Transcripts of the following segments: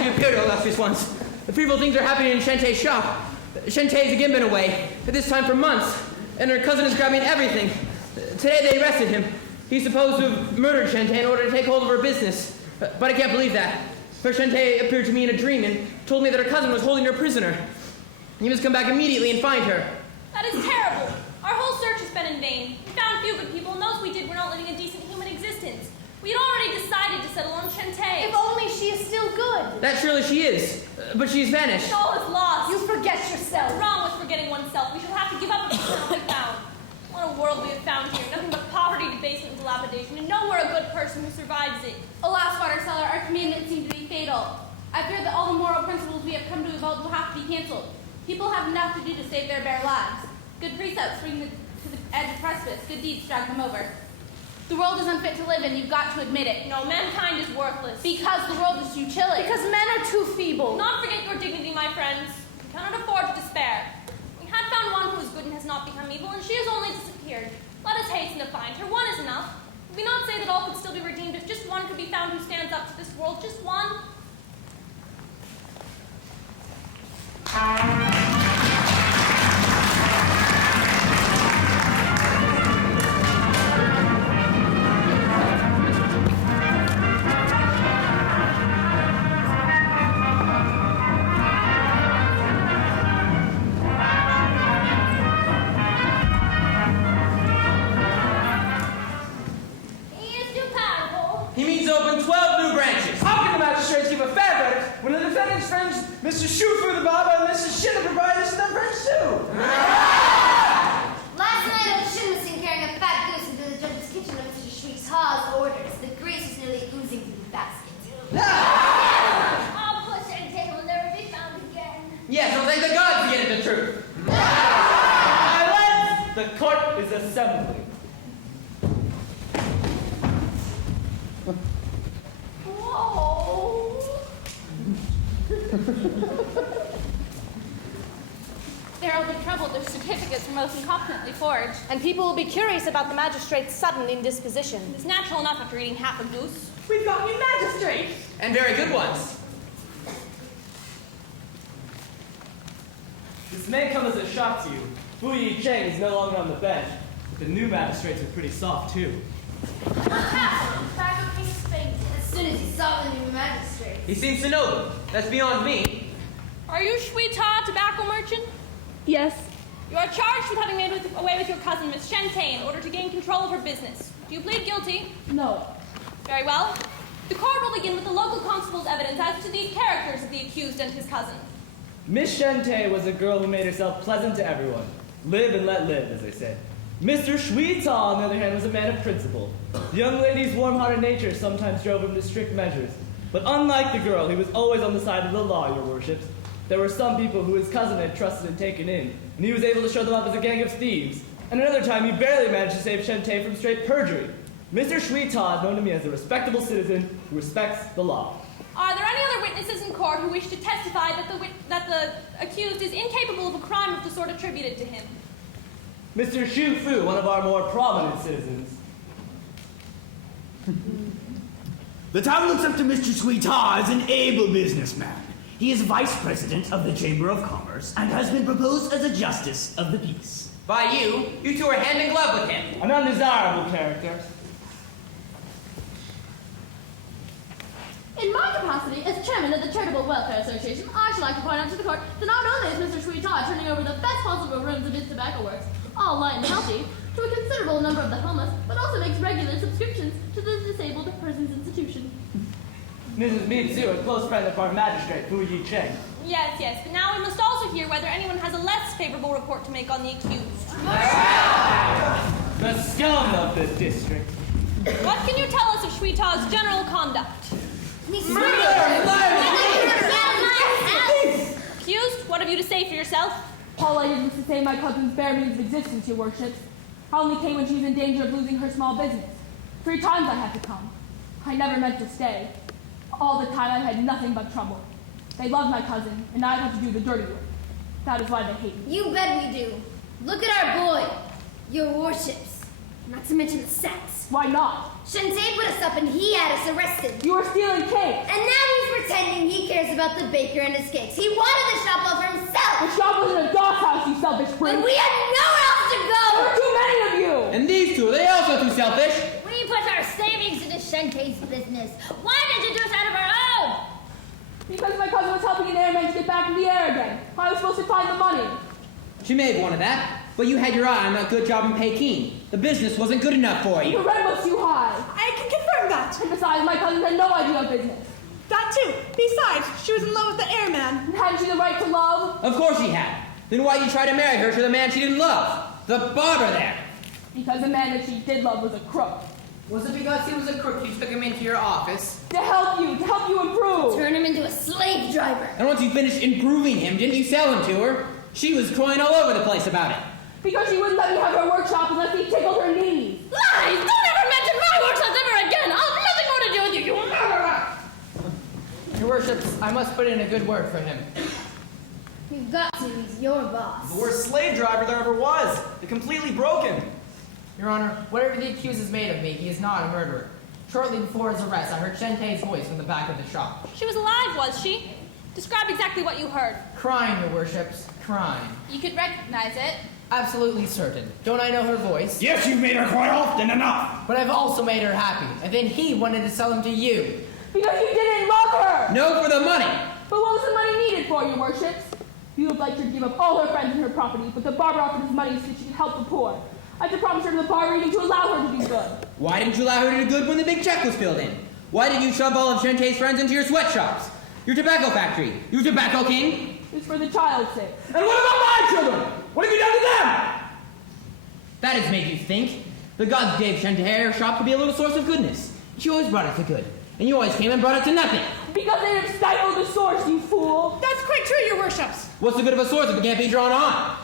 glad you appeared, illustrious ones. The fearful things are happening in Shente's shop. Shente has again been away, at this time for months, and her cousin is grabbing everything. Today they arrested him. He's supposed to have murdered Shente in order to take hold of her business. But I can't believe that. For Shente appeared to me in a dream and told me that her cousin was holding her prisoner. You must come back immediately and find her. That is terrible. Our whole search has been in vain. We found few good people, and those we did were not living a decent human existence. We had already decided to settle on Shente. If only she is still good. That surely she is, but she's vanished. All is lost. You forget yourself. What's wrong with forgetting oneself? We shall have to give up if we cannot be found. What a world we have found here. Nothing but poverty, debasement, and dilapidation, and nowhere a good person who survives it. Alas, water seller, our commandments seem to be fatal. I fear that all the moral principles we have come to evolve will have to be canceled. People have enough to do to save their bare lives. Good precepts bring them to the edge of precipice. Good deeds drag them over. The world is unfit to live in, you've got to admit it. No, mankind is worthless. Because the world is too chilly. Because men are too feeble. Do not forget your dignity, my friends. We cannot afford to despair. We had found one who is good and has not become evil, and she has only disappeared. Let us hasten to find her. One is enough. Would we not say that all could still be redeemed if just one could be found who stands up to this world? Just one? Mr. Shoe for the Baba and Mrs. Shen have provided us with their friends too. Last night old Shen was seen carrying a fat goose into the judge's kitchen of Mr. Shriek's Hawes orders. The grease was nearly oozing through the basket. Oh, poor Shente will never be found again. Yes, I'll thank the gods to get at the truth. Silence! The court is assembling. There will be trouble if their certificates are most incompetently forged. And people will be curious about the magistrate's sudden indisposition. It's natural enough after eating half a goose. We've got new magistrates. And very good ones. This may come as a shock to you. Fu Yi Cheng is no longer on the bench. The new magistrates are pretty soft, too. Back of his face as soon as he saw the new magistrate. He seems to know them. That's beyond me. Are you Shweta, tobacco merchant? Yes. You are charged with having made away with your cousin, Miss Shente, in order to gain control of her business. Do you plead guilty? No. Very well. The court will begin with the local constable's evidence as to the characters of the accused and his cousin. Miss Shente was a girl who made herself pleasant to everyone. Live and let live, as they say. Mr. Shweta, on the other hand, was a man of principle. The young lady's warm-hearted nature sometimes drove him to strict measures. But unlike the girl, he was always on the side of the law, your worships. There were some people who his cousin had trusted and taken in, and he was able to show them up as a gang of thieves. And another time, he barely managed to save Shente from straight perjury. Mr. Shweta is known to me as a respectable citizen who respects the law. Are there any other witnesses in court who wish to testify that the accused is incapable of a crime of the sort attributed to him? Mr. Shu Fu, one of our more prominent citizens. The town looks up to Mr. Shweta as an able businessman. He is vice president of the Chamber of Commerce and has been proposed as a justice of the peace. By you two are hand in glove with him. An undesirable character. In my capacity as chairman of the Charitable Welfare Association, I should like to point out to the court that not only is Mr. Shweta turning over the best possible rooms of his tobacco works, all light and healthy, to a considerable number of the homeless, but also makes regular subscriptions to the Disabled Persons Institution. Mrs. Mitsu, a close friend of our magistrate, Fu Yi Cheng. Yes, but now we must also hear whether anyone has a less favorable report to make on the accused. The scum of the district. What can you tell us of Shweta's general conduct? Accused, what have you to say for yourself? All I did was to say my cousin's bare means of existence, your worships. I only came when she was in danger of losing her small business. 3 times I had to come. I never meant to stay. All the time I had nothing but trouble. They loved my cousin, and I had to do the dirty work. That is why they hate me. You bet we do. Look at our boy, your worships. Not to mention the sex. Why not? Shente put us up and he had us arrested. You were stealing cake. And now he's pretending he cares about the baker and his cakes. He wanted the shop all for The himself. shop wasn't a doss house, you selfish But prick. we had nowhere else to There go. were too many of you. And these two, are they also too selfish? We put our savings into Shente's business. Why did you do us out of our own? Because my cousin was helping an airman to get back in the air again. I was supposed to find the money. She may have wanted that, but you had your eye on that good job in Peking. The business wasn't good enough for The you. rent was too high. I can confirm that. And besides, my cousin had no idea of business. That too. Besides, she was in love with the airman. And hadn't she the right to love? Of course she had. Then why'd you try to marry her to the man she didn't love? The barber there. Because the man that she did love was a crook. Was it because he was a crook you took him into your office? To help you improve. Turn him into a slave driver. And once you finished improving him, didn't you sell him to her? She was crying all over the place about it. Because she wouldn't let me have her workshop unless he tickled her knees. Lies! Don't ever mention my workshops ever again! I'll have nothing more to do with you, you murderer! Your worships, I must put in a good word for him. You've got to. He's your boss. The worst slave driver there ever was. They're completely broken. Your Honor, whatever the accused has made of me, he is not a murderer. Shortly before his arrest, I heard Shente's voice from the back of the shop. She was alive, was she? Describe exactly what you heard. Crying, your worships, crying. You could recognize it. Absolutely certain. Don't I know her voice? Yes, you've made her quite often enough. But I've also made her happy, and then he wanted to sell him to you. Because you didn't love her. No for the money. But what was the money needed for, your worships? You would like her to give up all her friends and her property, but the barber offered his money so she could help the poor. I had to promise her to the barber even to allow her to do good. Why didn't you allow her to do good when the big check was filled in? Why did you shove all of Shente's friends into your sweatshops? Your tobacco factory? Your tobacco king? It's for the child's sake. And what about my children? What have you done to them? That has made you think. The gods gave Shente her shop to be a little source of goodness. She always brought it to good. And you always came and brought it to nothing. Because they have stifled the source, you fool. That's quite true, your worships. What's the good of a source if it can't be drawn on?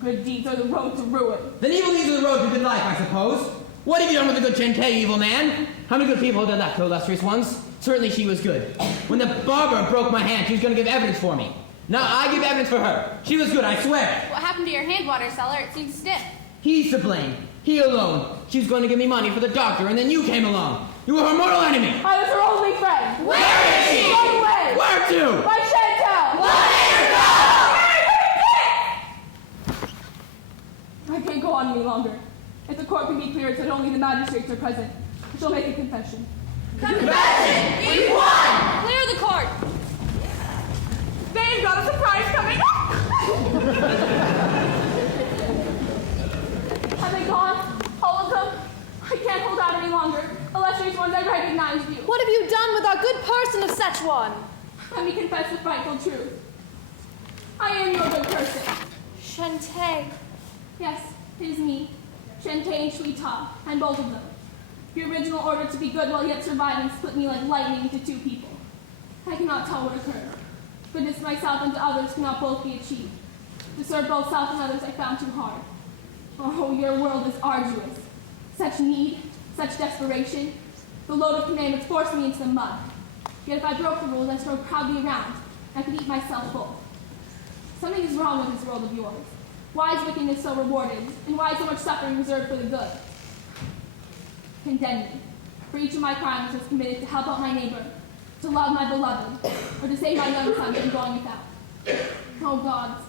Good deeds are the road to ruin. Then evil deeds are the road to good life, I suppose. What have you done with the good Shente, evil man? How many good people did that, illustrious ones? Certainly she was good. When the barber broke my hand, she was going to give evidence for me. Now I give evidence for her. She was good, I swear. What happened to your hand water cellar? It seems stiff. He's to blame. He alone. She was going to give me money for the doctor, and then you came along. You were her mortal enemy. I was her only friend. Where is she? Run away. Where to? My Chantel. I can't go on any longer. If the court can be cleared so that only the magistrates are present, I shall make a confession. Confession! We won! Clear the court! They've got a surprise coming up. Have they gone? All of them? I can't hold out any longer. Illustrious ones, I recognize you. What have you done with our good person of Szechwan? Let me confess the frightful truth. I am your good person. Shente. Yes, it is me, Shente and Shuita, and both of them. Your original order to be good while yet surviving split me like lightning into two people. I cannot tell what occurred. Goodness to myself and to others cannot both be achieved. To serve both self and others I found too hard. Oh, your world is arduous. Such need, such desperation. The load of commandments forced me into the mud. Yet if I broke the rules, I strode proudly around. I could eat myself full. Something is wrong with this world of yours. Why is wickedness so rewarded, and why is so much suffering reserved for the good? Condemn me. For each of my crimes was committed to help out my neighbor, to love my beloved, or to save my young son from going without. Oh gods,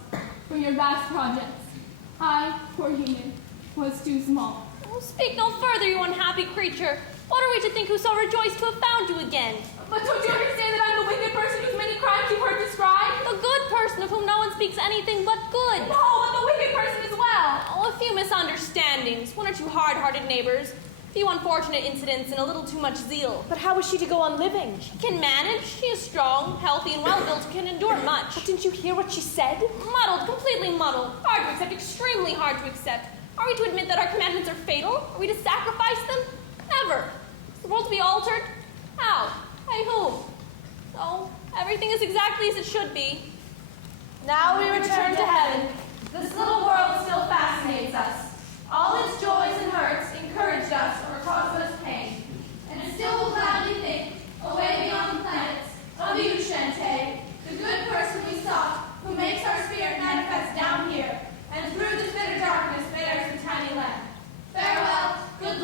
for your vast projects, I, poor human, was too small. Oh, speak no further, you unhappy creature. What are we to think who so rejoiced to have found you again? But don't you understand that I'm the wicked person whose many crimes you've heard described? The good person of whom no one speaks anything but good. No, but the wicked person as well. Oh, a few misunderstandings, one or two hard-hearted neighbors, a few unfortunate incidents, and a little too much zeal. But how is she to go on living? She can manage. She is strong, healthy, and well-built, can endure much. But didn't you hear what she said? Muddled, completely muddled. Hard to accept, extremely hard to accept. Are we to admit that our commandments are fatal? Are we to sacrifice them? Never. Is the world to be altered? How? By whom? So, everything is exactly as it should be. Now we return to heaven. This little world still fascinates us. All its joys and hurts encouraged us or caused us pain. And it still will gladly think, away beyond the planets, of you, Shente, the good person we sought, who makes our spirit manifest down here, and through this bitter darkness bears the tiny lamp. Farewell, good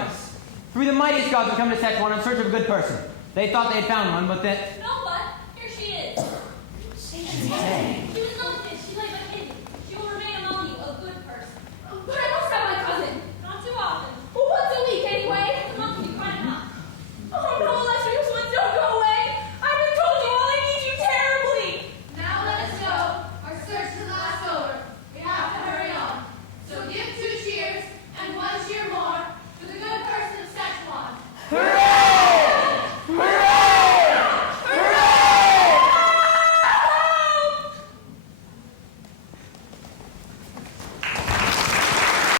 us. Three of the mightiest gods had come to Szechwan in search of a good person. They thought they had found one, but then... No, but here she is. Hey.